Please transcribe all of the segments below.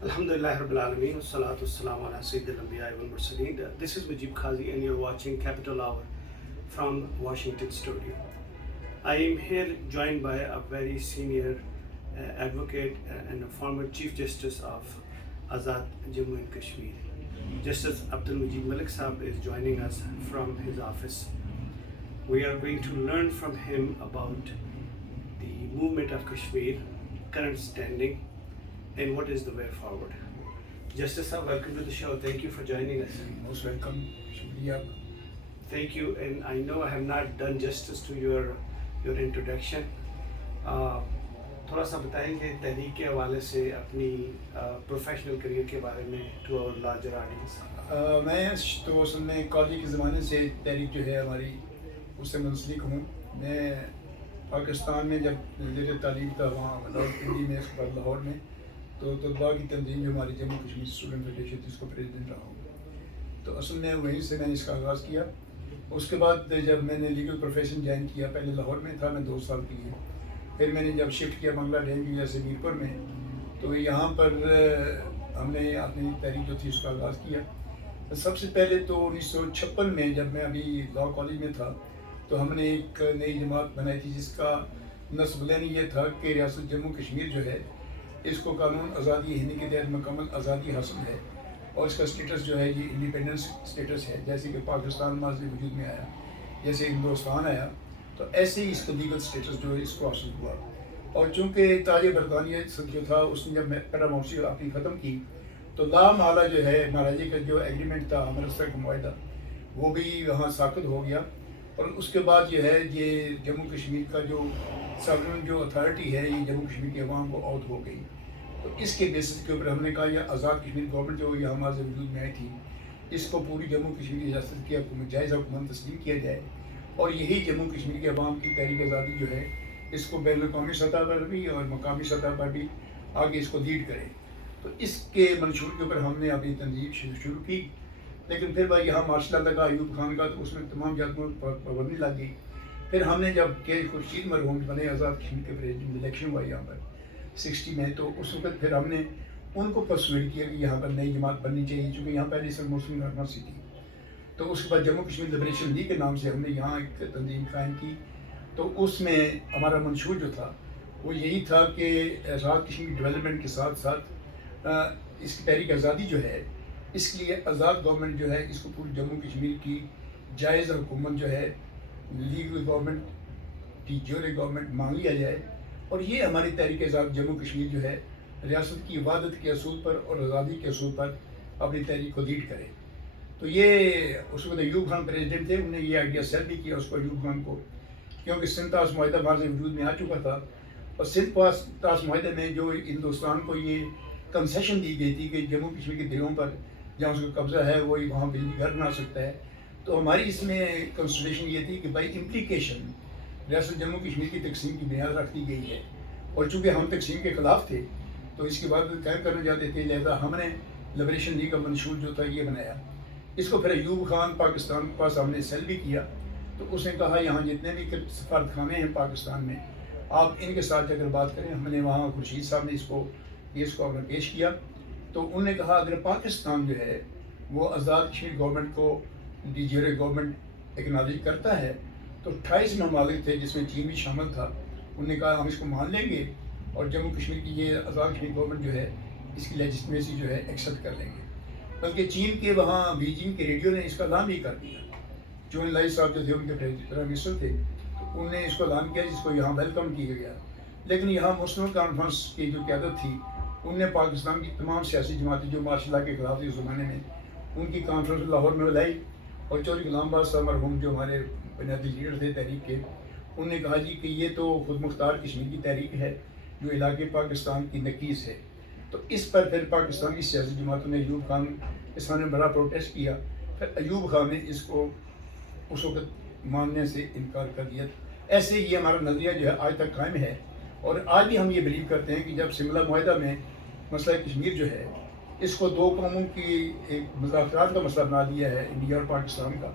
Alhamdulillah Rabbil Alameen, wassalatu wassalamu ala Sayyidil Anbiya wal Mursaleen. This is Mujib Khazi and you're watching Capital Hour from Washington studio. I am here joined by a very senior advocate and a former Chief Justice of Azad Jammu and Kashmir. Justice Abdul Majid Malik Saab is joining us from his office. We are going to learn from him about the movement of Kashmir, current standing, and what is the way forward. Justice Saab, welcome to the show. Thank you for joining us. Most welcome. Shukriya. Thank you, and I know I have not done justice to your introduction. تھوڑا سا بتائیں کہ تحریک کے حوالے سے اپنی professional career کے بارے میں ٹو اور لارجر آڈینس. میں تو اصل میں کالج کے زمانے سے تحریک جو ہے ہماری اس سے منسلک ہوں. میں پاکستان میں جب زیر تعلیم تھا وہاں پنڈی میں اس کے بعد لاہور میں تو طلباء کی تنظیم جو ہماری جموں کشمیر اسٹوڈنٹ فیڈریشن تھی اس کو پریزیڈنٹ رہا ہوں. تو اصل میں وہیں سے میں نے اس کا آغاز کیا. اس کے بعد جب میں نے لیگل پروفیشن جوائن کیا, پہلے لاہور میں تھا میں 2 سال کے لیے, پھر میں نے جب شفٹ کیا بنگلہ ڈیم کی وجہ سے میر پور میں, تو یہاں پر ہم نے اپنی تحریک جو تھی اس کا آغاز کیا. سب سے پہلے تو 1956 میں جب میں ابھی لا کالج میں تھا تو ہم نے ایک نئی جماعت بنائی تھی جس کا نصب العین یہ تھا کہ ریاست جموں کشمیر جو ہے اس کو قانون آزادی ہند کے تحت مکمل آزادی حاصل ہے اور اس کا اسٹیٹس جو ہے یہ انڈیپینڈنس اسٹیٹس ہے. جیسے کہ پاکستان ماضی وجود میں آیا, جیسے ہندوستان آیا, تو ایسے ہی اس کا لیگل اسٹیٹس جو ہے اس کو حاصل ہوا. اور چونکہ تاج برطانیہ جو تھا اس نے جب پیرامونسی اپنی ختم کی تو لام اعلیٰ جو ہے مہاراجے کا جو ایگریمنٹ تھا امرتسر کا معاہدہ وہ بھی وہاں ساخت ہو گیا. اور اس کے بعد جو ہے یہ جموں کشمیر کا جو ساورن جو اتھارٹی ہے یہ جموں کشمیر کے عوام کو عہد ہو گئی. تو اس کے بیسس کے اوپر ہم نے کہا یہ آزاد کشمیر گورنمنٹ جو یہاں ماضی وجود میں آئی تھی اس کو پوری جموں کشمیر کی ریاست کی حکومت جائز حکومت تسلیم کیا جائے اور یہی جموں کشمیر کے عوام کی تحریک آزادی جو ہے اس کو بین الاقوامی سطح پر بھی اور مقامی سطح پر بھی آگے اس کو لیڈ کرے. تو اس کے منشور کے اوپر ہم نے اپنی تنظیم شروع کی. لیکن پھر بھائی یہاں مارشل لگا ایوب خان کا تو اس میں تمام جاتوں پر پابندی لگ گئی. پھر ہم نے جب کہ خورشید مرحوم بنے آزاد کشمیر کے پریزیڈنٹ الیکشن ہوا یہاں پر 60 میں, تو اس وقت پھر ہم نے ان کو پرسویڈ کیا کہ یہاں پر نئی جماعت بننی چاہیے چونکہ یہاں پہلے سر مسلم گورننسی تھی. تو اس کے بعد جموں کشمیر لبریشن لیگ کے نام سے ہم نے یہاں ایک تنظیم قائم کی. تو اس میں ہمارا منشور جو تھا وہ یہی تھا کہ آزاد کشمیر ڈیولپمنٹ کے ساتھ ساتھ اس کی تحریک آزادی جو ہے اس کے لیے آزاد گورنمنٹ جو ہے اس کو پوری جموں کشمیر کی جائز حکومت جو ہے لیگل گورنمنٹ ٹی جیورے گورنمنٹ مان لیا جائے اور یہ ہماری تحریک آزاد جموں کشمیر جو ہے ریاست کی وحدت کے اصول پر اور آزادی کے اصول پر اپنی تحریک کو لیڈ کرے. تو یہ اس وقت ایوب خان پریزیڈنٹ تھے, انہوں نے یہ آئیڈیا سیل بھی کیا اس کو ایوب خان کو, کیونکہ سندھ طاس معاہدہ ماضی وجود میں آ چکا تھا اور سندھ طاس معاہدے میں جو ہندوستان کو یہ کنسیشن دی گئی تھی کہ جموں کشمیر کے دلوں پر جہاں اس کا قبضہ ہے وہی وہاں بجلی گھر بنا سکتا ہے. تو ہماری اس میں کنسیڈریشن یہ تھی کہ بائی امپلیکیشن ریاست جموں کشمیر کی تقسیم کی بنیاد رکھ دی گئی ہے اور چونکہ ہم تقسیم کے خلاف تھے تو اس کے بعد قائم کرنا چاہتے تھے, لہذا ہم نے لبریشن لیگ کا منشور جو تھا یہ بنایا. اس کو پھر ایوب خان پاکستان کے پاس ہم نے سیل بھی کیا. تو اس نے کہا یہاں جتنے بھی سفارت خانے ہیں پاکستان میں آپ ان کے ساتھ اگر بات کریں. ہم نے وہاں خورشید صاحب نے اس کو ہم نے پیش کیا. تو انہوں نے کہا اگر پاکستان جو ہے وہ آزاد کشمیر گورنمنٹ کو ڈی جیورے گورنمنٹ ایکنالج کرتا ہے تو 28 ممالک تھے جس میں چین بھی شامل تھا, انہوں نے کہا ہم اس کو مان لیں گے اور جموں کشمیر کی یہ آزاد کشمیر گورنمنٹ جو ہے اس کی لیجسمیسی جو ہے ایکسیپٹ کر لیں گے. بلکہ چین کے وہاں بیجنگ کے ریڈیو نے اس کا اعلان بھی کر دیا. جو لائی صاحب جو تھے ان کے پرائم منسٹر تھے تو انہوں نے اس کو اعلان کیا جس کو یہاں ویلکم کیا گیا. لیکن یہاں مسلم کانفرنس کی جو قیادت تھی انہوں نے پاکستان کی تمام سیاسی جماعتیں جو ماشاء اللہ کے خلاف تھی اس زمانے میں ان کی کانفرنس لاہور میں بلائی اور چودھری غلام باد صاحب مرحوم جو ہمارے بنیادی لیڈر تھے تحریک کے, انہوں نے کہا جی کہ یہ تو خود مختار کشمیر کی تحریک ہے جو علاقے پاکستان کی نکیس ہے. تو اس پر پھر پاکستان کی سیاسی جماعتوں نے ایوب خان کے سامنے بڑا پروٹیسٹ کیا. پھر ایوب خان نے اس کو اس وقت ماننے سے انکار کر دیا. ایسے یہ ہمارا نظریہ جو ہے آج تک قائم ہے اور آج بھی ہم یہ بلیو کرتے ہیں کہ جب سملہ معاہدہ میں مسئلہ کشمیر جو ہے اس کو 2 قوموں کی ایک مذاکرات کا مسئلہ بنا دیا ہے انڈیا اور پاکستان کا,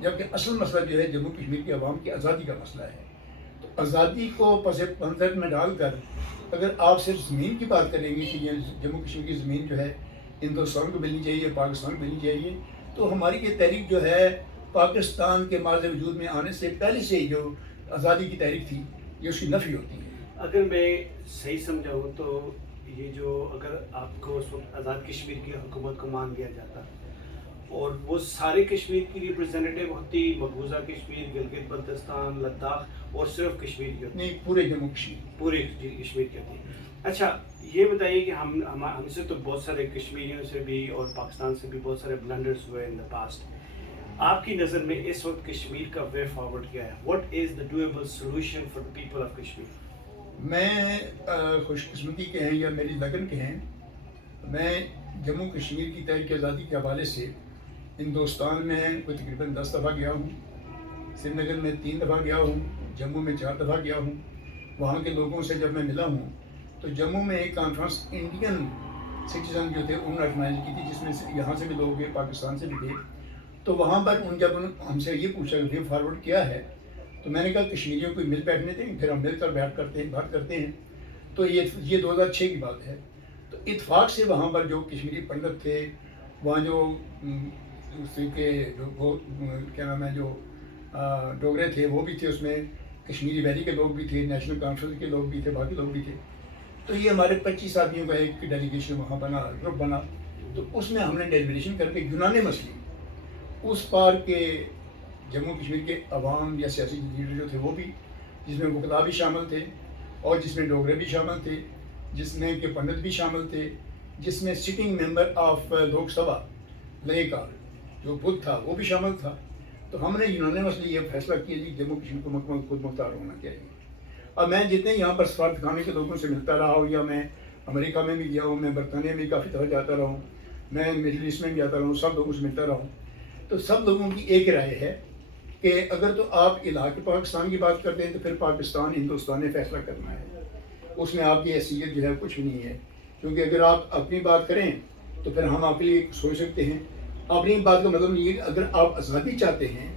جبکہ اصل مسئلہ جو ہے جموں کشمیر کے عوام کی آزادی کا مسئلہ ہے. تو آزادی کو پس منظر میں ڈال کر اگر آپ صرف زمین کی بات کریں گے کہ یہ جموں کشمیر کی زمین جو ہے ہندوستان کو ملنی چاہیے، پاکستان کو ملنی چاہیے، تو ہماری یہ تحریک جو ہے پاکستان کے ماض وجود میں آنے سے پہلے سے ہی جو آزادی کی تحریک تھی یہ اس کی نفی ہوتی ہے۔ اگر میں صحیح سمجھا ہوں تو یہ جو اگر آپ کو اس وقت آزاد کشمیر کی حکومت کو مان دیا جاتا اور وہ سارے کشمیر کی ریپرزینٹیو ہوتی، مقبوضہ کشمیر، گلگت بلتستان، لداخ، اور صرف کشمیر کی ہوتی، نہیں پورے جموں کشمیر، پورے کشمیر کی ہوتی۔ اچھا یہ بتائیے کہ ہم سے تو بہت سارے کشمیریوں سے بھی اور پاکستان سے بھی بہت سارے بلنڈرز ہوئے ان دا پاسٹ، آپ کی نظر میں اس وقت کشمیر کا وے فارورڈ کیا ہے؟ What is the doable solution for the people of Kashmir? میں خوش قسمتی کے ہیں یا میری لگن کے ہیں، میں جموں کشمیر کی تحریک آزادی کے حوالے سے ہندوستان میں کوئی تقریباً 10 دفعہ گیا ہوں، سری نگر میں 3 دفعہ گیا ہوں، جموں میں 4 دفعہ گیا ہوں۔ وہاں کے لوگوں سے جب میں ملا ہوں تو جموں میں ایک کانفرنس انڈین سٹیزن جو تھے انہوں نے آرگنائز کی تھی، جس میں سے یہاں سے بھی لوگ گئے، پاکستان سے بھی تھے۔ تو وہاں پر جب ہم سے یہ پوچھا کہ وے فارورڈ کیا ہے، تو میں نے کہا کشمیریوں کو مل بیٹھنے دیں، پھر ہم مل کر بیٹھ کرتے ہیں، بات کرتے ہیں۔ تو یہ 2006 کی بات ہے۔ تو اتفاق سے وہاں پر جو کشمیری پنڈت تھے، وہاں جو کیا نام ہے جو ڈوگرے تھے وہ بھی تھے، اس میں کشمیری ویلی کے لوگ بھی تھے، نیشنل کانفرنس کے لوگ بھی تھے، باقی لوگ بھی تھے۔ تو یہ ہمارے 25 آدمیوں کا ایک ڈیلیگیشن وہاں بنا، گروپ بنا۔ تو اس میں ہم نے ڈیلیبریشن کر کے یونانیمسلی اس پار کے جموں کشمیر کے عوام یا سیاسی لیڈر جو تھے وہ بھی، جس میں وکلا بھی شامل تھے اور جس میں ڈوگرے بھی شامل تھے، جس میں کہ پنڈت بھی شامل تھے، جس میں sitting member of Lok Sabha لے کا جو بدھ تھا وہ بھی شامل تھا۔ تو ہم نے یونانیمسلی یہ فیصلہ کیا جی جموں کشمیر کو مکمل خود مختار ہونا چاہیے۔ اب میں جتنے یہاں پر سفارت خانے کے لوگوں سے ملتا رہا ہوں، یا میں امریکہ میں بھی گیا ہوں، میں برطانیہ میں کافی دفعہ جاتا رہا ہوں، میں مڈل ایسٹ میں بھی جاتا رہا ہوں، سب لوگوں سے ملتا رہا ہوں، تو سب لوگوں کی ایک رائے ہے کہ اگر تو آپ علاقے پاکستان کی بات کرتے ہیں تو پھر پاکستان ہندوستان نے فیصلہ کرنا ہے، اس میں آپ کی حیثیت جو ہے کچھ بھی نہیں ہے، کیونکہ اگر آپ اپنی بات کریں تو پھر ہم آپ کے لیے سوچ سکتے ہیں۔ اپنی بات کا مطلب یہ ہے کہ اگر آپ آزادی چاہتے ہیں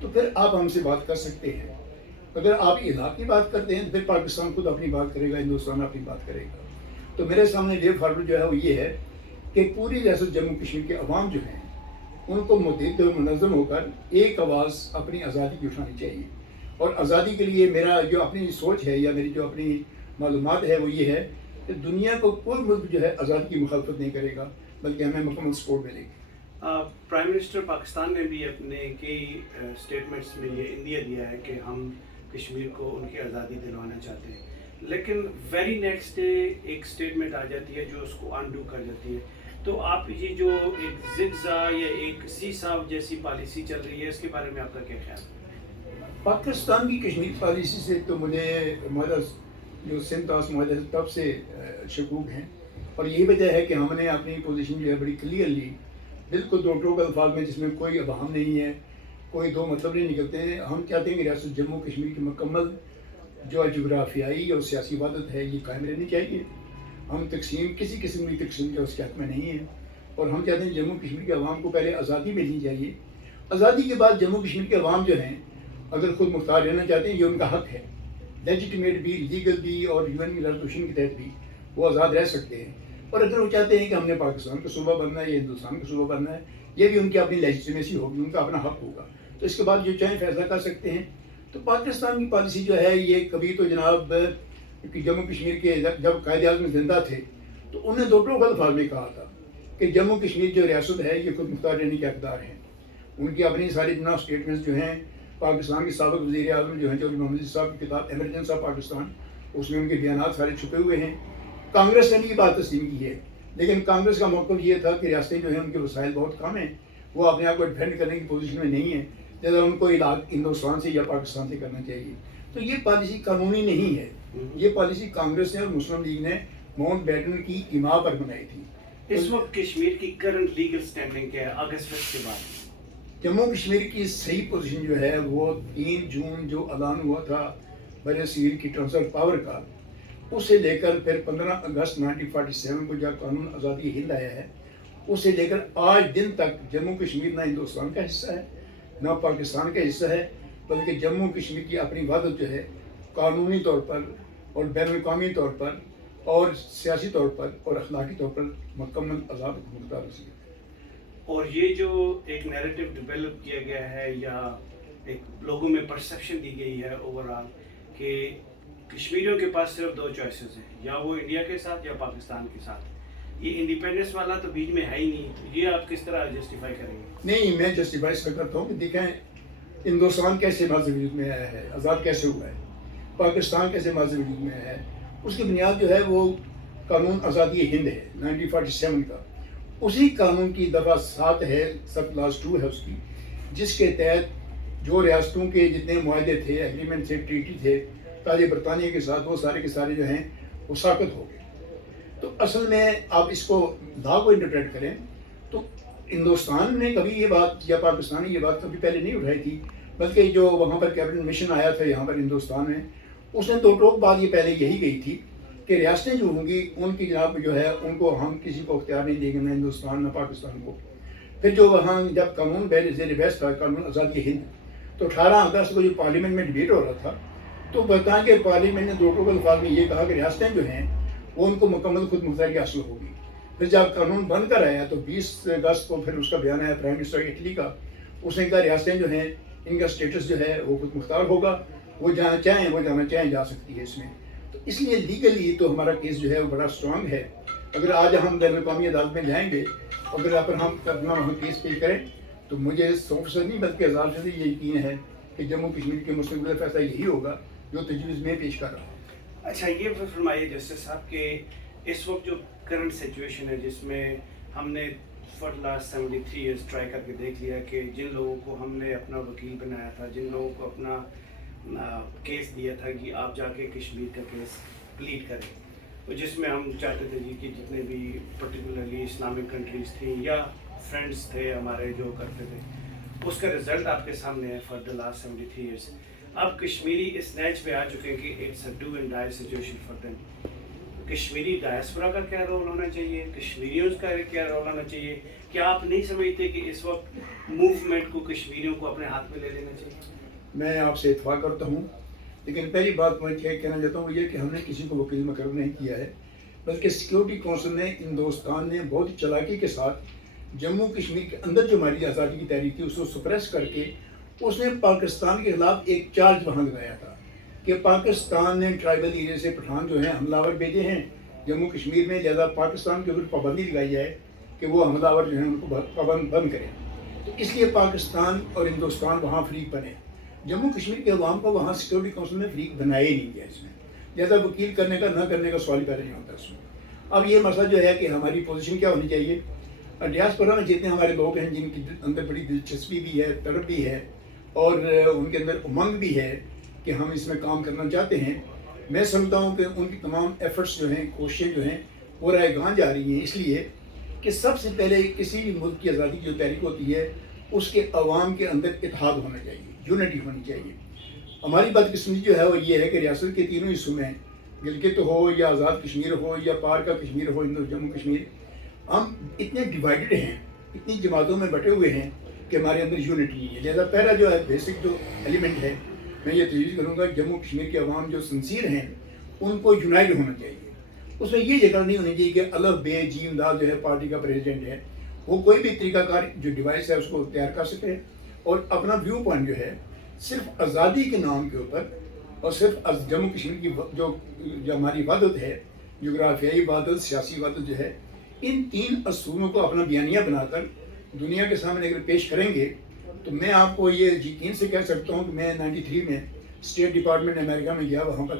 تو پھر آپ ہم سے بات کر سکتے ہیں، اگر آپ علاقے کی بات کرتے ہیں تو پھر پاکستان خود اپنی بات کرے گا، ہندوستان اپنی بات کرے گا۔ تو میرے سامنے وے فارورڈ جو ہے وہ یہ ہے کہ پوری ریاست جموں کشمیر کے عوام جو ہیں ان کو متحد و منظم ہو کر ایک آواز اپنی آزادی کی اٹھانی چاہیے۔ اور آزادی کے لیے میرا جو اپنی سوچ ہے یا میری جو اپنی معلومات ہے وہ یہ ہے کہ دنیا کو کوئی ملک جو ہے آزادی کی مخالفت نہیں کرے گا، بلکہ ہمیں مکمل سپورٹ ملے گی۔ پرائم منسٹر پاکستان نے بھی اپنے کئی اسٹیٹمنٹس میں یہ اندیا دیا ہے کہ ہم کشمیر کو ان کی آزادی دلوانا چاہتے ہیں، لیکن ویری نیکسٹ ڈے ایک اسٹیٹمنٹ آ جاتی ہے جو اس کو انڈو کر جاتی ہے۔ تو آپ یہ جو ایک زگزا یا ایک سی صاحب جیسی پالیسی چل رہی ہے، اس کے بارے میں آپ کا کیا خیال ہے؟ پاکستان کی کشمیر پالیسی سے تو مجھے ہمارا جو سنتاس معاہدہ ہے تب سے شکوک ہیں، اور یہی وجہ ہے کہ ہم نے اپنی پوزیشن جو ہے بڑی کلیئرلی بالکل دو ٹوک الفاظ میں، جس میں کوئی ابہام نہیں ہے، کوئی دو مطلب نہیں نکلتے ہیں۔ ہم چاہتے ہیں کہ ریاست جموں کشمیر کی مکمل جو جغرافیائی اور سیاسی وحدت ہے یہ قائم رہنی چاہیے۔ ہم تقسیم کسی قسم کی تقسیم کے اس کے حق میں نہیں ہیں، اور ہم چاہتے ہیں جموں کشمیر کے عوام کو پہلے آزادی ملنی چاہیے۔ آزادی کے بعد جموں کشمیر کے عوام جو ہیں اگر خود مختار رہنا چاہتے ہیں یہ ان کا حق ہے، لیجیٹمیٹ بھی، لیگل بھی، اور یون ریزولوشن کے تحت بھی وہ آزاد رہ سکتے ہیں۔ اور اگر وہ چاہتے ہیں کہ ہم نے پاکستان کا صوبہ بننا ہے یا ہندوستان کا صوبہ بننا ہے، یہ بھی ان کی اپنی لیجیٹمیسی ہوگی، ان کا اپنا حق ہوگا، تو اس کے بعد جو چاہیں فیصلہ کر سکتے ہیں۔ تو پاکستان کی پالیسی جو ہے یہ کبھی تو جناب جموں کشمیر کے جب قائد اعظم زندہ تھے تو انہوں نے دو ٹوک الفاظ میں کہا تھا کہ جموں کشمیر جو ریاست ہے یہ خود مختار رہنے کے حقدار ہیں۔ ان کی اپنی ساری جناب اسٹیٹمنٹس جو ہیں، پاکستان کے سابق وزیر اعظم جو ہیں چودھری محمد یوسف صاحب کی کتاب ایمرجنس آف پاکستان، اس میں ان کے بیانات سارے چھپے ہوئے ہیں۔ کانگریس نے بھی یہ بات تسلیم کی ہے، لیکن کانگریس کا موقف یہ تھا کہ ریاستیں جو ہیں ان کے وسائل بہت کم ہیں، وہ اپنے آپ کو ڈیفینڈ کرنے کی پوزیشن میں نہیں ہے، لہٰذا ان کو علاج ہندوستان سے یا پاکستان سے کرنا چاہیے۔ تو یہ پالیسی قانونی نہیں ہے، یہ پالیسی کانگریس نے اور مسلم لیگ نے ماؤنٹ بیٹن کی ایما پر بنائی تھی۔ اس وقت کشمیر کی کرنٹ لیگل اسٹینڈنگ کیا ہے اگست 5 کے بعد؟ جموں کشمیر کی صحیح پوزیشن جو ہے وہ 3 جون جو اعلان ہوا تھا بر صغیر کی ٹرانسفر پاور کا، اس سے لے کر پھر 15 اگست 1947 کو جب قانون آزادی ہند آیا ہے، اس سے لے کر آج دن تک جموں کشمیر نہ ہندوستان کا حصہ ہے نہ پاکستان کا حصہ ہے، بلکہ جموں کشمیر کی اپنی وحدت جو ہے قانونی طور پر اور بین الاقوامی طور پر اور سیاسی طور پر اور اخلاقی طور پر مکمل آزاد حکومت مختار حیثیت ہے۔ اور یہ جو ایک نیریٹو ڈیولپ کیا گیا ہے یا ایک لوگوں میں پرسیپشن دی گئی ہے اوور آل کہ کشمیریوں کے پاس صرف دو چوائسیز ہیں، یا وہ انڈیا کے ساتھ یا پاکستان کے ساتھ، یہ انڈیپینڈنس والا تو بیچ میں ہے ہی نہیں، تو یہ آپ کس طرح جسٹیفائی کریں گے؟ نہیں، میں جسٹیفائی اس میں کرتا ہوں کہ دیکھیں ہندوستان کیسے ماضی وجود میں آیا ہے، آزاد کیسے ہوا ہے، پاکستان کیسے ماضی وجود میں آیا ہے۔ اس کی بنیاد جو ہے وہ قانون آزادی ہند ہے 1947 کا، اسی قانون کی دفعہ 7 ہے، سب کلاس 2 ہے اس کی، جس کے تحت جو ریاستوں کے جتنے معاہدے تھے، ایگریمنٹ تھے، ٹریٹی تھے تاج برطانیہ کے ساتھ، وہ سارے کے سارے جو ہیں وہ ساقط ہو گئے۔ تو اصل میں آپ اس کو لا کو انٹرپریٹ کریں تو ہندوستان نے کبھی یہ بات یا پاکستان نے یہ بات کبھی پہلے نہیں اٹھائی تھی، بلکہ جو وہاں پر کیبنٹ مشن آیا تھا یہاں پر ہندوستان میں، اس نے دو ٹوک بات یہ پہلے یہی گئی تھی کہ ریاستیں جو ہوں گی ان کی جناب جو ہے ان کو ہم کسی کو اختیار نہیں دیں گے، نہ ہندوستان نہ پاکستان کو۔ پھر جو وہاں جب قانون زیر بحث تھا، قانون آزادی ہند، تو 18 اگست کو جو پارلیمنٹ میں ڈبیٹ ہو رہا تھا تو بتائیں کہ پارلیمنٹ نے دو ٹوک الفاظ میں یہ کہا کہ ریاستیں جو ہیں وہ ان کو مکمل خود مختاری حاصل ہوگی۔ پھر جب قانون بن کر آیا تو 20 اگست کو پھر اس کا بیان آیا پرائم منسٹر اٹلی کا، اس نے کہا ریاستیں جو ہیں ان کا اسٹیٹس جو ہے وہ خود مختار ہوگا، وہ جہاں چاہیں وہ جانا چاہیں جا سکتی ہے اس میں۔ تو اس لیے لیگلی تو ہمارا کیس جو ہے وہ بڑا اسٹرانگ ہے۔ اگر آج ہم بین الاقوامی عدالت میں جائیں گے، اگر ہم اپنا وہاں کیس پیش کریں تو مجھے 100% نہیں بلکہ 1000% یہ یقین ہے کہ جموں کشمیر کے مستقبل فیصلہ یہی ہوگا جو تجویز میں پیش کر رہا ہوں۔ اچھا، یہ فرمائیے جسٹس صاحب کہ اس وقت جو کرنٹ سچویشن ہے جس میں ہم نے فار لاسٹ 73 ایئرس ٹرائی کر کے دیکھ لیا کہ جن لوگوں کو ہم نے اپنا وکیل بنایا تھا، جن لوگوں کو اپنا کیس دیا تھا کہ آپ جا کے کشمیر کا کیس پلیڈ کریں، تو جس میں ہم چاہتے تھے جی کہ جتنے بھی پرٹیکولرلی اسلامک کنٹریز تھیں یا فرینڈس تھے ہمارے جو کرتے تھے، اس کا رزلٹ آپ کے سامنے ہے فار دا لاسٹ 73 ایئرس۔ اب کشمیری اس نیچ پہ آ چکے ہیں کہ it's a do and die situation for them. Kashmiri diaspora کا کیا رول ہونا چاہیے، کشمیریوں کا کیا رول ہونا چاہیے؟ کیا آپ نہیں سمجھتے کہ اس وقت موومنٹ کو کشمیریوں کو اپنے ہاتھ میں لے لینا چاہیے؟ میں آپ سے اتفاق کرتا ہوں، لیکن پہلی بات میں کہنا چاہتا ہوں وہ یہ کہ ہم نے کسی کو وکیل مقرر نہیں کیا ہے، بلکہ سیکیورٹی کونسل نے ہندوستان نے بہت ہی چالاکی کے ساتھ جموں کشمیر کے اندر جو ہماری آزادی کی تحریک تھی اس کو سپریس کر کے اس نے پاکستان کے خلاف ایک چارج وہاں لگایا تھا کہ پاکستان نے ٹرائبل ایریا سے پٹھان جو ہیں حملہ آور بھیجے ہیں جموں کشمیر میں، لہذا پاکستان کے اوپر پابندی لگائی جائے کہ وہ حملہ آور جو ہیں ان کو بند کریں۔ تو اس لیے پاکستان اور ہندوستان وہاں فریق بنے، جموں کشمیر کے عوام کو وہاں سیکورٹی کونسل میں فریق بنایا ہی نہیں گیا اس میں، لہذا وکیل کرنے کا نہ کرنے کا سوال ہی پیدا نہیں ہوتا اس میں۔ اب یہ مسئلہ جو ہے کہ ہماری پوزیشن کیا ہونی چاہیے، ڈیاسپورا میں جتنے ہمارے لوگ ہیں جن کے اندر بڑی دلچسپی بھی ہے، طلب بھی ہے اور ان کے اندر امنگ بھی ہے کہ ہم اس میں کام کرنا چاہتے ہیں، میں سمجھتا ہوں کہ ان کی تمام ایفرٹس جو ہیں، کوششیں جو ہیں وہ رائے گاں جا رہی ہیں، اس لیے کہ سب سے پہلے کسی بھی ملک کی آزادی کی جو تحریک ہوتی ہے اس کے عوام کے اندر اتحاد ہونا چاہیے، یونٹی ہونی چاہیے۔ ہماری بدقسمتی جو ہے وہ یہ ہے کہ ریاست کے تینوں حصوں میں، گلگت ہو یا آزاد کشمیر ہو یا پار کا کشمیر ہو، جموں کشمیر، ہم اتنے ڈیوائڈڈ ہیں، اتنی جماعتوں میں بٹے ہوئے ہیں کہ ہمارے اندر یونٹی نہیں ہے۔ لہذا پہلا جو ہے بیسک جو ایلیمنٹ ہے، میں یہ تجویز کروں گا جموں کشمیر کے عوام جو سنسیر ہیں ان کو یونائٹ ہونا چاہیے۔ اس میں یہ جگہ نہیں ہونی چاہیے کہ الف بے جیم دال جو ہے پارٹی کا پریزیڈنٹ ہے وہ کوئی بھی طریقہ کار جو ڈیوائس ہے اس کو تیار کر سکے اور اپنا ویو پوائنٹ جو ہے صرف آزادی کے نام کے اوپر اور صرف جموں کشمیر کی جو ہماری وحدت ہے، جغرافیائی وحدت، سیاسی وحدت جو ہے، ان 3 اصولوں کو اپنا بیانیہ بنا کر دنیا کے سامنے اگر پیش کریں گے تو میں آپ کو یہ یقین سے کہہ سکتا ہوں کہ میں 93 میں اسٹیٹ ڈپارٹمنٹ امریکہ میں گیا، وہاں پر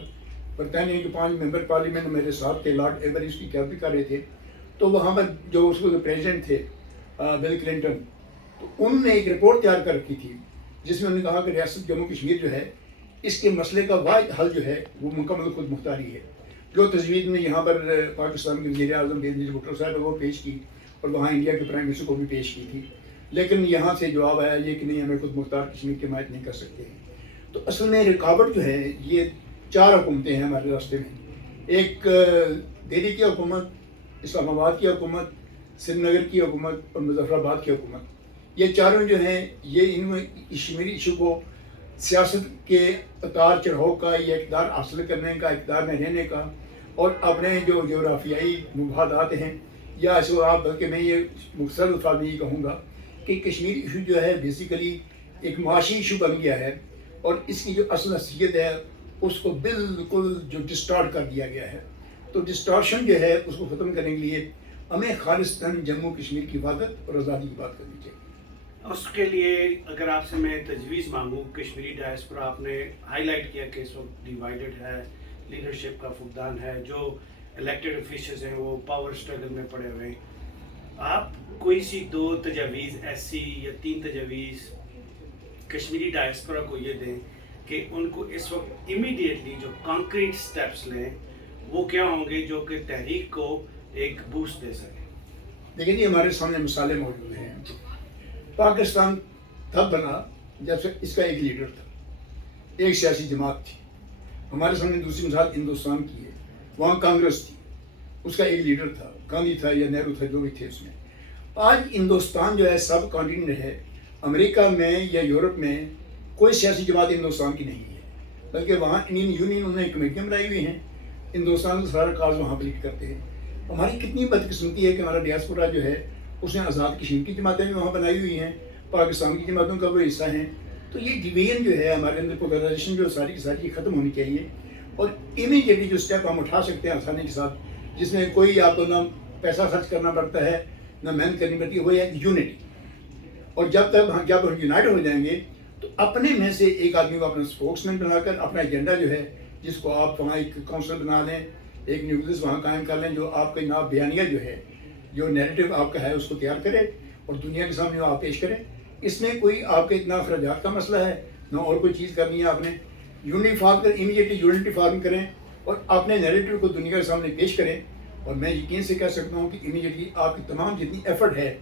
برطانیہ کے 5 ممبر پارلیمنٹ میرے ساتھ تھے، لارڈ ایوریسٹ کی قیادت کر رہے تھے، تو وہاں پر جو اس وقت پریزیڈنٹ تھے بل کلنٹن، تو انہوں نے ایک رپورٹ تیار کر رکھی تھی جس میں انہوں نے کہا کہ ریاست جموں کشمیر جو ہے اس کے مسئلے کا واحد حل جو ہے وہ مکمل خود مختاری ہے۔ جو تجویز نے یہاں پر پاکستان کے وزیر اعظم بینظیر بھٹو صاحب وہ پیش کی اور وہاں انڈیا کے پرائم منسٹر کو بھی پیش کی تھی، لیکن یہاں سے جواب آیا یہ کہ نہیں، ہمیں خود مختار کشمیر کی حمایت نہیں کر سکتے ہیں۔ تو اصل میں رکاوٹ جو ہے یہ 4 حکومتیں ہیں ہمارے راستے میں، ایک دہلی کی حکومت، اسلام آباد کی حکومت، سری نگر کی حکومت اور مظفر آباد کی حکومت، یہ چاروں جو ہیں یہ ان کشمیری ایشو کو سیاست کے اتار چڑھاؤ کا یا اقتدار حاصل کرنے کا، اقتدار میں رہنے کا، اور اپنے جو جغرافیائی مفادات ہیں، یا ایسے آپ بلکہ میں یہ مختصر الفاظ میں یہ کہوں گا کہ کشمیر ایشو جو ہے بیسیکلی ایک معاشی ایشو بن گیا ہے، اور اس کی جو اصل حیثیت ہے اس کو بالکل جو ڈسٹارٹ کر دیا گیا ہے. تو ڈسٹارشن جو ہے اس کو ختم کرنے کے لیے ہمیں خالصتاً جموں کشمیر کی حفاظت اور آزادی کی بات کرنی چاہیے. اس کے لیے اگر آپ سے میں تجویز مانگوں، کشمیری ڈائسپورا آپ نے ہائی لائٹ کیا کہ اس وقت ڈیوائیڈڈ ہے، لیڈرشپ کا فقدان ہے، جو الیکٹڈ آفیشلز ہیں وہ پاور اسٹرگل میں پڑے ہوئے ہیں. آپ کوئی سی 2 تجاویز ایسی یا 3 تجاویز کشمیری ڈائسپورا کو یہ دیں کہ ان کو اس وقت امیڈیٹلی جو کانکریٹ سٹیپس لیں وہ کیا ہوں گے جو کہ تحریک کو ایک بوسٹ دے سکیں؟ دیکھیں جی، ہمارے سامنے مثالیں موجود ہیں. پاکستان تب بنا جب سے اس کا ایک لیڈر تھا، ایک سیاسی جماعت تھی. ہمارے سامنے دوسری مثال ہندوستان کی ہے، وہاں کانگریس تھی، اس کا ایک لیڈر تھا، گاندھی تھا یا نہرو تھا، جو بھی تھے اس میں. آج ہندوستان جو ہے سب کانٹیننٹ ہے، امریکہ میں یا یورپ میں کوئی سیاسی جماعت ہندوستان کی نہیں ہے، بلکہ وہاں انڈین یونین انہوں نے کمیٹیاں بنائی ہوئی ہیں، ہندوستان کا سارا کاز وہاں پلیٹ کرتے ہیں. ہماری کتنی بدقسمتی ہے کہ ہمارا ڈیاسپورا جو ہے اس نے آزاد کشمیر کی جماعتیں بھی وہاں بنائی ہوئی ہیں، پاکستان کی جماعتوں کا وہ حصہ ہیں. تو یہ ڈویژن جو ہے ہمارے اندر، پولرائزیشن جو ساری کی ساری ختم ہونی چاہیے، اور امیڈیٹلی جو اسٹیپ ہم اٹھا سکتے ہیں آسانی کے ساتھ، جس میں کوئی آپ کو نہ پیسہ خرچ کرنا پڑتا ہے نہ محنت کرنی پڑتی ہے، وہ ہے یونٹی. اور جب ہم یونائٹ ہو جائیں گے تو اپنے میں سے ایک آدمی کو اپنا اسپوکس مین بنا کر اپنا ایجنڈا جو ہے، جس کو آپ وہاں ایک کونسل بنا لیں، ایک نیوکلس وہاں قائم کر لیں، جو آپ کے نام بیانیہ جو ہے، جو نیریٹو آپ کا ہے اس کو تیار کرے اور دنیا کے سامنے آپ پیش کریں. اس میں کوئی آپ کے اتنا اخراجات کا مسئلہ ہے نہ اور کوئی چیز کرنی ہے. آپ نے یونٹی فارم کر امیڈیٹلی یونٹی فارم کریں اور اپنے نیریٹو کو دنیا کے سامنے پیش کریں. اور میں یقین سے کہہ سکتا ہوں کہ امیڈیٹلی آپ کی تمام جتنی ایفرٹ ہے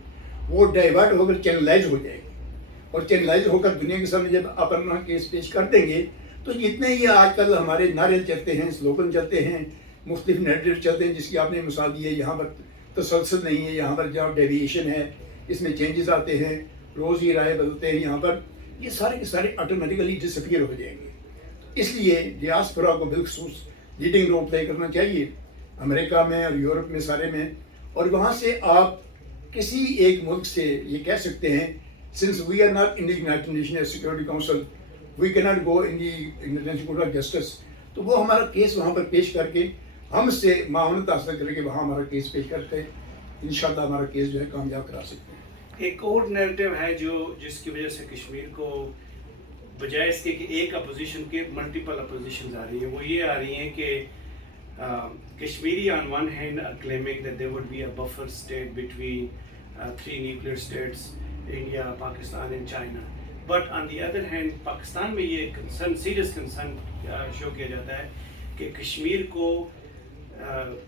وہ ڈائیورٹ ہو کر چینلائز ہو جائے گی، اور چینلائز ہو کر دنیا کے سامنے جب آپ اپنا کیس پیش کر دیں گے تو جتنے یہ آج کل ہمارے نعرے چلتے ہیں، سلوگن چلتے ہیں، مختلف نیریٹو چلتے ہیں، جس کی آپ نے مثال دی ہے، یہاں پر تسلسل نہیں ہے، یہاں پر جہاں ڈیویشن ہے اس میں چینجز آتے ہیں، روز ہی رائے بدلتے ہیں، یہاں پر یہ سارے کے سارے آٹومیٹیکلی ڈسپیئر ہو جائیں گے. اس لیے ڈیاسپورا کو بالخصوص لیڈنگ رول پلے کرنا چاہیے امریکہ میں اور یورپ میں سارے میں. اور وہاں سے آپ کسی ایک ملک سے یہ کہہ سکتے ہیں since we are not in the United Nations Security Council, we cannot go in the International Court of Justice. تو وہ ہمارا کیس وہاں پر پیش کر کے ہم سے معاونت حاصل کر کے وہاں ہمارا کیس پیش کرتے ہیں، انشاءاللہ ہمارا کیس جو ہے کامیاب کرا سکتے ہیں. ایک اور نیریٹو ہے جس کی وجہ سے کشمیر کو بجائے اس کے کہ ایک اپوزیشن کے ملٹیپل اپوزیشنز آ رہی ہیں، وہ یہ آ رہی ہیں کہ Kashmiri on one hand are claiming that there would be a buffer state between 3 nuclear states, India, Pakistan and China. But on the other hand Pakistan میں یہ کنسرن، سیریس کنسرن شو کیا جاتا ہے کہ کشمیر کو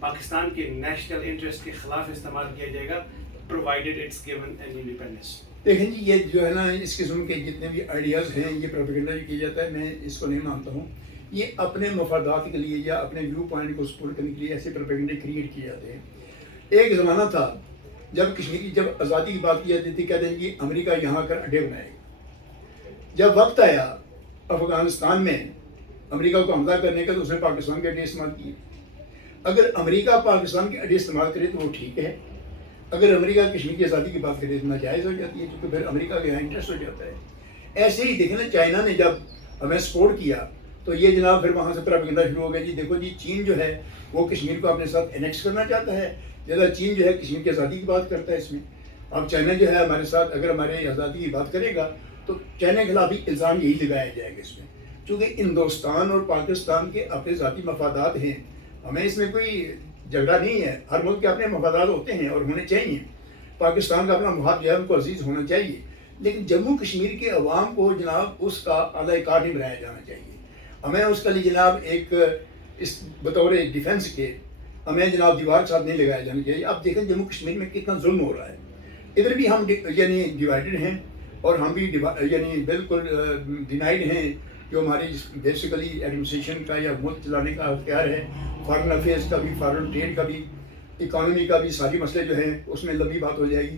پاکستان کے نیشنل انٹرسٹ کے خلاف استعمال کیا جائے گا provided it's given an independence. دیکھیں جی، یہ جو ہے نا اس قسم کے جتنے بھی آئیڈیاز ہیں، یہ پروپیگنڈا جو کیا جاتا ہے، میں اس کو نہیں مانتا ہوں. یہ اپنے مفادات کے لیے یا اپنے ویو پوائنٹ کو سپورٹ کرنے کے لیے ایسے پروپیگنڈے کریٹ کیے جاتے ہیں. ایک زمانہ تھا جب کشمیر کی جب آزادی کی بات کی جاتی تھی، کہتے ہیں کہ امریکہ یہاں کر اڈے بنائے گا. جب وقت آیا افغانستان میں امریکہ کو حملہ کرنے کا تو اس نے پاکستان کے اڈے استعمال کیے. اگر امریکہ پاکستان کے اڈے استعمال کرے تو وہ ٹھیک ہے، اگر امریکہ کشمیر کی آزادی کی بات کرے تو ناجائز ہو جاتی ہے، کیونکہ پھر امریکہ کا یہاں انٹرسٹ ہو جاتا ہے. ایسے ہی دیکھیں نا، چائنا نے جب ہمیں سپورٹ کیا تو یہ جناب پھر وہاں سے پروپیگنڈا شروع ہو گیا، جی دیکھو جی چین جو ہے وہ کشمیر کو اپنے ساتھ انیکس کرنا چاہتا ہے، زیادہ چین جو ہے کشمیر کی آزادی کی بات کرتا ہے اس میں. اب چائنا جو ہے ہمارے ساتھ اگر ہمارے آزادی کی بات کرے گا تو چائنا کے خلاف بھی الزام یہی لگایا جائے گا اس میں، چونکہ ہندوستان اور پاکستان کے اپنے ذاتی مفادات ہیں. ہمیں اس میں کوئی جھگڑا نہیں ہے، ہر ملک کے اپنے مفادات ہوتے ہیں اور ہونے چاہیے. پاکستان کا اپنا مفاد جو ہے ان کو عزیز ہونا چاہیے، لیکن جموں کشمیر کے عوام کو جناب اس کا اعلی کار نہیں بنایا جانا چاہیے. ہمیں اس کے لیے جناب ایک اس بطور ڈیفینس کے ہمیں جناب دیوار کے ساتھ نہیں لگایا جانا چاہیے. اب دیکھیں جموں کشمیر میں کتنا ظلم ہو رہا ہے. ادھر بھی ہم یعنی ڈیوائیڈڈ ہیں اور ہم بھی یعنی بالکل ڈینائڈ ہیں. جو ہماری بیسیکلی ایڈمنسٹریشن کا یا ملک چلانے کا اختیار ہے، فارن افیئرس کا بھی، فارن ٹریڈ کا بھی، اکانومی کا بھی، ساری مسئلے جو ہیں اس میں لمبی بات ہو جائے گی.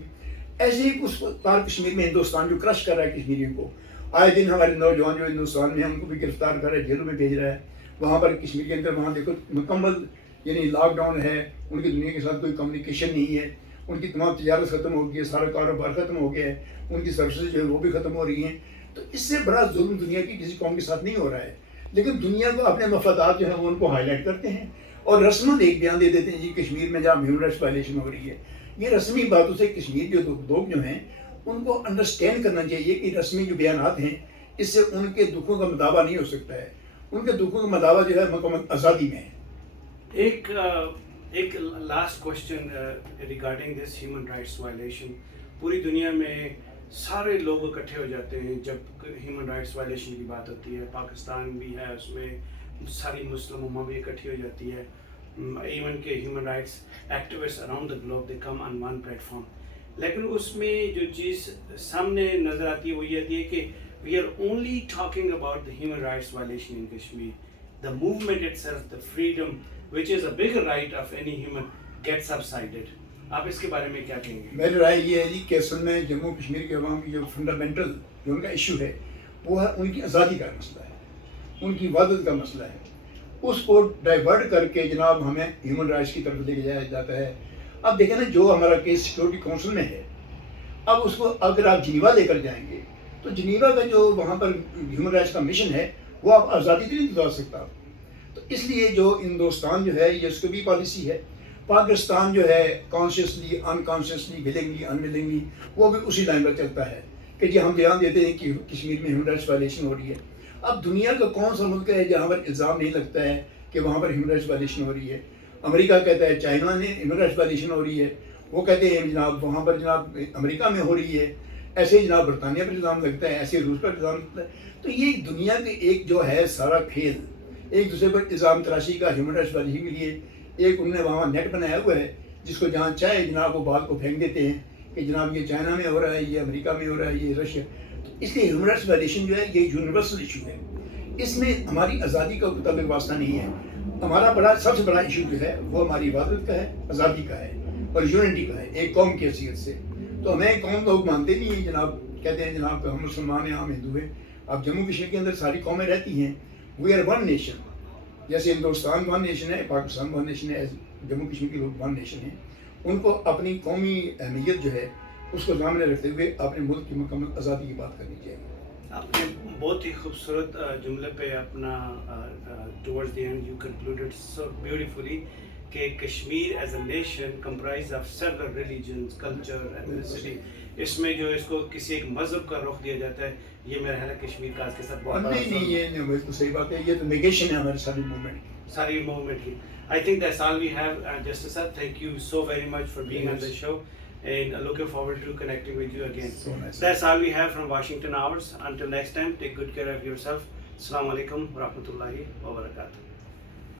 ایسے ہی اس پار کشمیر میں ہندوستان جو کرش کر رہا ہے کشمیریوں کو، آئے دن ہمارے نوجوان جو ہندوستان میں ہیں ان کو بھی گرفتار کر رہا ہے، جیلوں میں بھیج رہا ہے. وہاں پر کشمیر کے اندر وہاں دیکھو مکمل یعنی لاک ڈاؤن ہے، ان کی دنیا کے ساتھ کوئی کمیونیکیشن نہیں ہے، ان کی تمام تجارت ختم ہو گئی ہے، سارا کاروبار ختم ہو گیا ہے، ان کی سروسز جو ہے وہ بھی ختم ہو رہی ہیں. تو اس سے بڑا ظلم دنیا کی کسی قوم کے ساتھ نہیں ہو رہا ہے. لیکن دنیا کو اپنے مفادات جو ہیں وہ ان کو ہائی لائٹ کرتے ہیں اور رسماً ایک بیان دے دیتے ہیں جی کشمیر میں جہاں ہیومن رائٹس وائلیشن ہو رہی ہے. یہ رسمی باتوں سے کشمیر جو لوگ جو ہیں ان کو انڈرسٹینڈ کرنا چاہیے کہ رسمی جو بیانات ہیں اس سے ان کے دکھوں کا مداوع نہیں ہو سکتا ہے. ان کے دکھوں کا مداوع جو ہے مکمل آزادی میں ہے. ایک last question regarding this human rights violation. پوری دنیا میں سارے لوگ اکٹھے ہو جاتے ہیں جب ہیومن رائٹس وائلیشن کی بات ہوتی ہے. پاکستان بھی ہے اس میں، ساری مسلم امہ بھی اکٹھی ہو جاتی ہے. ایون کہ human rights activist around the globe they come on one plate form. لیکن اس میں جو چیز سامنے نظر آتی ہے وہ یہ آتی ہے کہ we are only talking about the human rights violation in Kashmir. The movement itself, the freedom which is a bigger right of any human gets subsided. آپ اس کے بارے میں کیا کہیں گے؟ میری رائے یہ ہے جی کہ اصل میں جموں کشمیر کے عوام کی جو فنڈامنٹل جو ان کا ایشو ہے وہ ہے ان کی آزادی کا مسئلہ ہے، ان کی وحدت کا مسئلہ ہے. اس کو ڈائیورٹ کر کے جناب ہمیں ہیومن رائٹس کی طرف لے کے جایا جاتا ہے. اب دیکھیں نا جو ہمارا کیس سیکورٹی کونسل میں ہے، اب اس کو اگر آپ جنیوا لے کر جائیں گے تو جنیوا کا جو وہاں پر ہیومن رائٹس کا مشن ہے وہ آپ آزادی سے نہیں دلا سکتا. تو اس لیے جو ہندوستان جو ہے یہ اس کی بھی پالیسی ہے. پاکستان جو ہے کانشیسلی انکانشیسلی ولنگلی انولنگلی وہ بھی اسی لائن پر چلتا ہے کہ جی ہم بیان دیتے ہیں کہ کشمیر میں ہیومن رائٹس وائلیشن ہو رہی ہے. اب دنیا کا کون سا ملک ہے جہاں پر الزام نہیں لگتا ہے کہ وہاں پر ہیومن رائٹس وائلیشن ہو رہی ہے؟ امریکہ کہتا ہے چائنا نے ہیومن رائٹس وائلیشن ہو رہی ہے، وہ کہتے ہیں جناب وہاں پر جناب امریکہ میں ہو رہی ہے. ایسے جناب برطانیہ پر الزام لگتا ہے، ایسے روس پر الزام لگتا ہے. تو یہ دنیا کے ایک جو ہے سارا کھیل ایک دوسرے پر الزام تراشی کا ہیومن رائٹس وائلیشن کے لیے ایک انہوں نے وہاں نیٹ بنایا ہوا ہے جس کو جہاں چاہے جناب وہ بات کو پھینک دیتے ہیں کہ جناب یہ چائنا میں ہو رہا ہے، یہ امریکہ میں ہو رہا ہے، یہ رشیا. تو اس لیے ہیومن رائٹس وائلیشن جو ہے یہ یونیورسل ایشو ہے. اس میں ہماری آزادی کا کوئی تعلق واسطہ نہیں ہے. ہمارا سب سے بڑا ایشو جو ہے وہ ہماری عبادت کا ہے، آزادی کا ہے اور یونٹی کا ہے ایک قوم کی حیثیت سے. تو ہمیں قوم لوگ مانتے نہیں ہیں جناب، کہتے ہیں جناب ہم مسلمان ہیں، ہم ہندو ہیں. اب جموں کشمیر کے اندر ساری قومیں رہتی ہیں، وی آر ون نیشن. جیسے ہندوستان ون نیشن ہے، پاکستان ون نیشن ہے، جموں کشمیر کے لوگ ون نیشن ہیں. ان کو اپنی قومی اہمیت جو ہے اس کو سامنے رکھتے ہوئے اپنے ملک کی مکمل آزادی کی بات کرنی چاہیے. آپ نے بہت ہی خوبصورت جملے پہ اپنا towards the end you concluded so beautifully کہ Kashmir is a nation comprise of several religions, culture, ethnicity. اس میں جو اس کو کسی ایک مذہب کا رخ دیا جاتا ہے، یہ میرا خیال ہے کشمیر کا آج کے ساتھ بہت نہیں یہ بالکل صحیح بات ہے. یہ تو نیگیشن ہے ہماری ساری موومنٹ کی. I think that's all we have. Justice sir, thank you so very much for being on the show, and looking forward to connecting with you again. So nice. That's all we have from Washington Hours. Until next time, take good care of yourself. Assalamu alaikum wa rahmatullahi wa barakatuh.